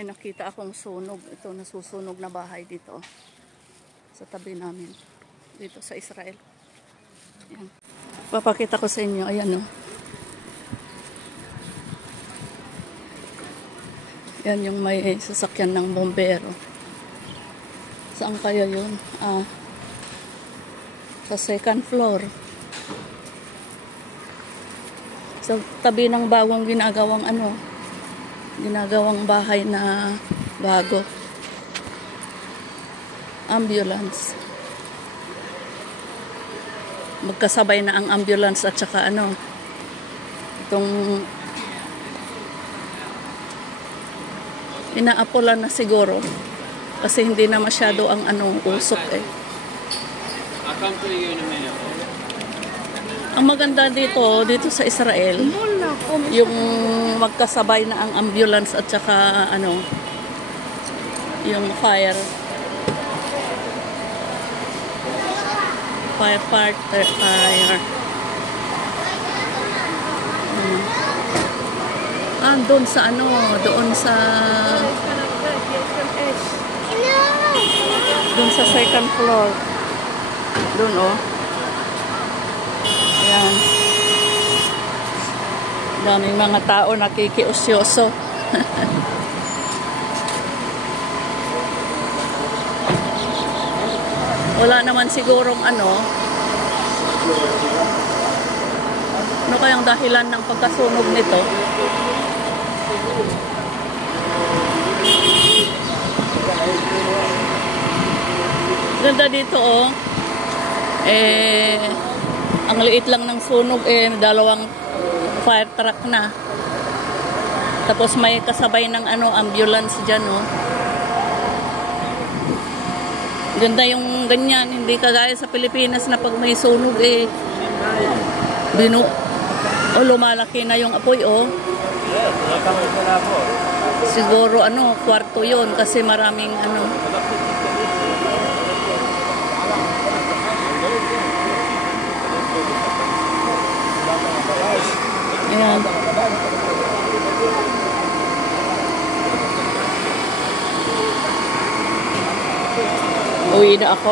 May nakita akong sunog. Ito, nasusunog na bahay dito. Sa tabi namin. Dito sa Israel. Ayan. Papakita ko sa inyo. Ayan o. Yan yung may sasakyan ng bombero. Saan kaya yun? Sa second floor. Sa tabi ng bagong ginagawang ginagawang bahay na bago. Ambulance. Magkasabay na ang ambulance at saka itong inaapolan na siguro kasi hindi na masyado ang usok eh. Ang maganda dito sa Israel, yung magkasabay na ang ambulance at saka yung fire doon sa second floor. Doon ayan. Daming mga tao nakikiusyoso. Wala naman sigurong ano kayang dahilan ng pagkasunog nito. Ganda dito ang liit lang ng sunog dalawang fire truck na. Tapos may kasabay ng ambulance diyan Ganda yung ganyan, hindi kagaya sa Pilipinas na pag may sunog lumalaki na yung apoy Siguro kwarto yon kasi maraming Ayan. Uwi na ako.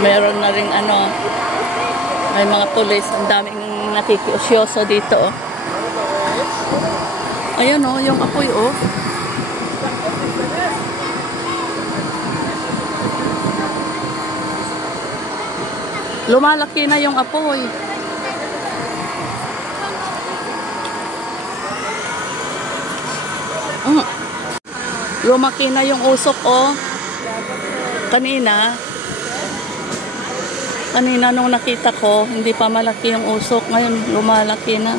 Meron na ring may mga pulis, ang daming nakikiusyoso dito Ayan yung apoy Lumalaki na yung apoy. Lumaki na yung usok Kanina nung nakita ko, hindi pa malaki yung usok. Ngayon, lumalaki na.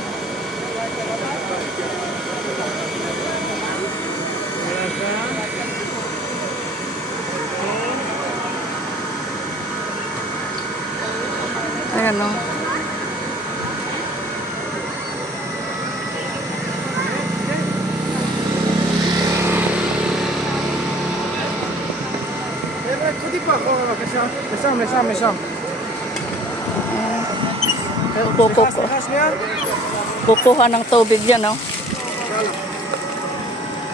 Ayan Kukuha ng tubig yan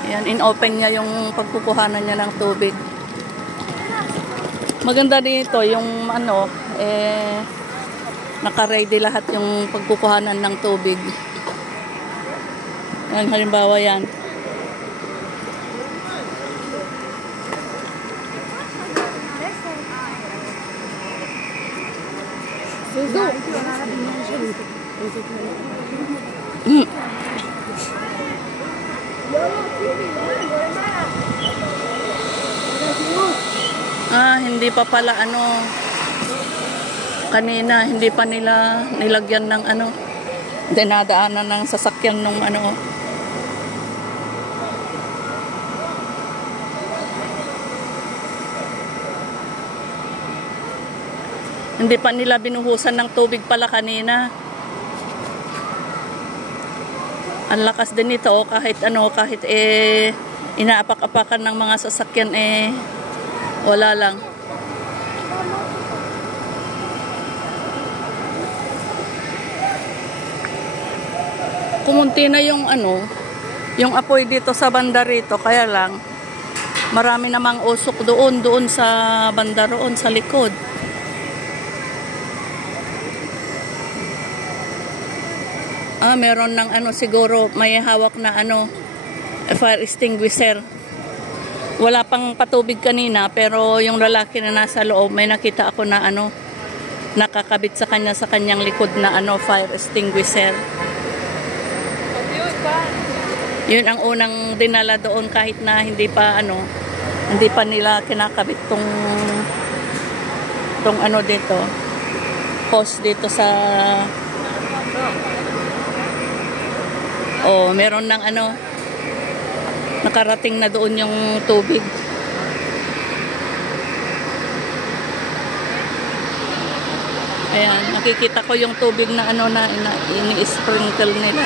Ayan, in-open niya yung pagkukuhanan niya ng tubig. Maganda dito yung naka-ready lahat yung pagkukuhanan ng tubig. Ayan, halimbawa yan. Hindi pa pala kanina hindi pa nila nilagyan ng dinadaanan ng sasakyan nung hindi pa nila binuhusan ng tubig pala kanina. Ang lakas din nito kahit inaapak-apakan ng mga sasakyan wala lang. Kumunti na yung yung apoy dito sa banda rito, kaya lang marami namang usok doon sa banda roon sa likod. Meron ng siguro may hawak na fire extinguisher. Wala pang patubig kanina, pero yung lalaki na nasa loob, may nakita ako na nakakabit sa kanyang likod na fire extinguisher. Yun ang unang dinala doon, kahit na hindi pa nila kinakabit tong dito, hose dito sa meron ng nakarating na doon yung tubig. Ayan, nakikita ko yung tubig na ini-sprinkle nila.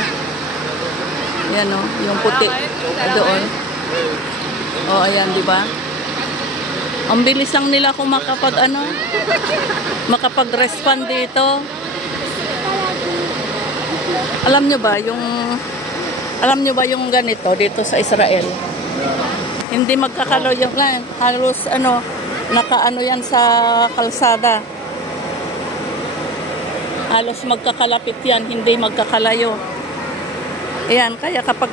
Ayan yung puti doon. Ayan, di ba? Ang bilis lang nila kung makapag-respond dito. Alam nyo ba yung ganito dito sa Israel? Hindi magkakalayo yan. Halos nakaano yan sa kalsada. Halos magkakalapit yan, hindi magkakalayo. Ayan, kaya kapag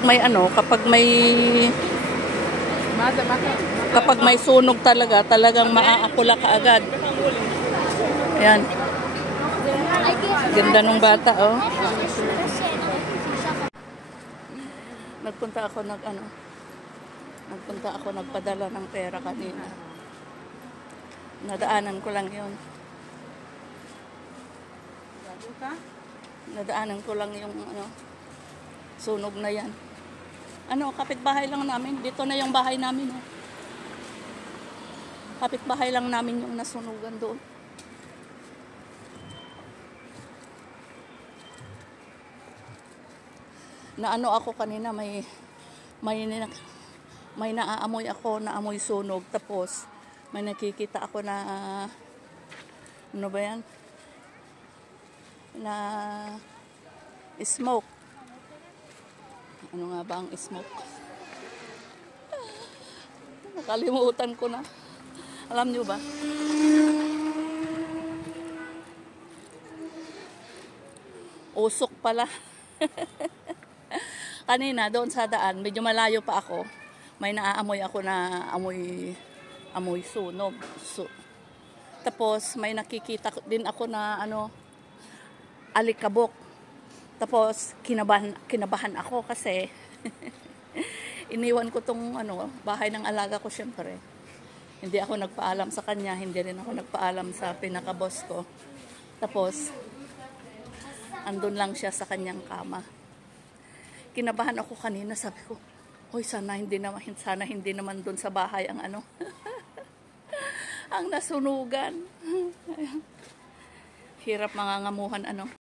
may sunog talagang maaapula ka agad. Ayan. Ganda nung bata, Nagpunta ako nagpadala ng pera kanina. Nadaanan ko lang 'yon. Nadaanan ko lang yung sunog na 'yan. Kapitbahay lang namin. Dito na yung bahay namin, Kapitbahay lang namin yung nasunugan doon. Ako kanina may naaamoy ako, naamoy sunog, tapos may nakikita ako na ano ba yan? Na smoke. Ano nga ba ang smoke? Nakalimutan ko na. Alam niyo ba? Usok pala. Kanina doon sa daan, medyo malayo pa ako. May naaamoy ako na amoy sunog. Tapos may nakikita din ako na alikabok. Tapos kinabahan ako kasi iniwan ko tong bahay ng alaga ko, syempre. Hindi ako nagpaalam sa kanya, hindi rin ako nagpaalam sa pinaka-boss ko. Tapos andun lang siya sa kanyang kama. Kinabahan ako kanina, sabi ko, hoy, sana hindi naman doon sa bahay ang ang nasunugan. Hirap mangangamuhan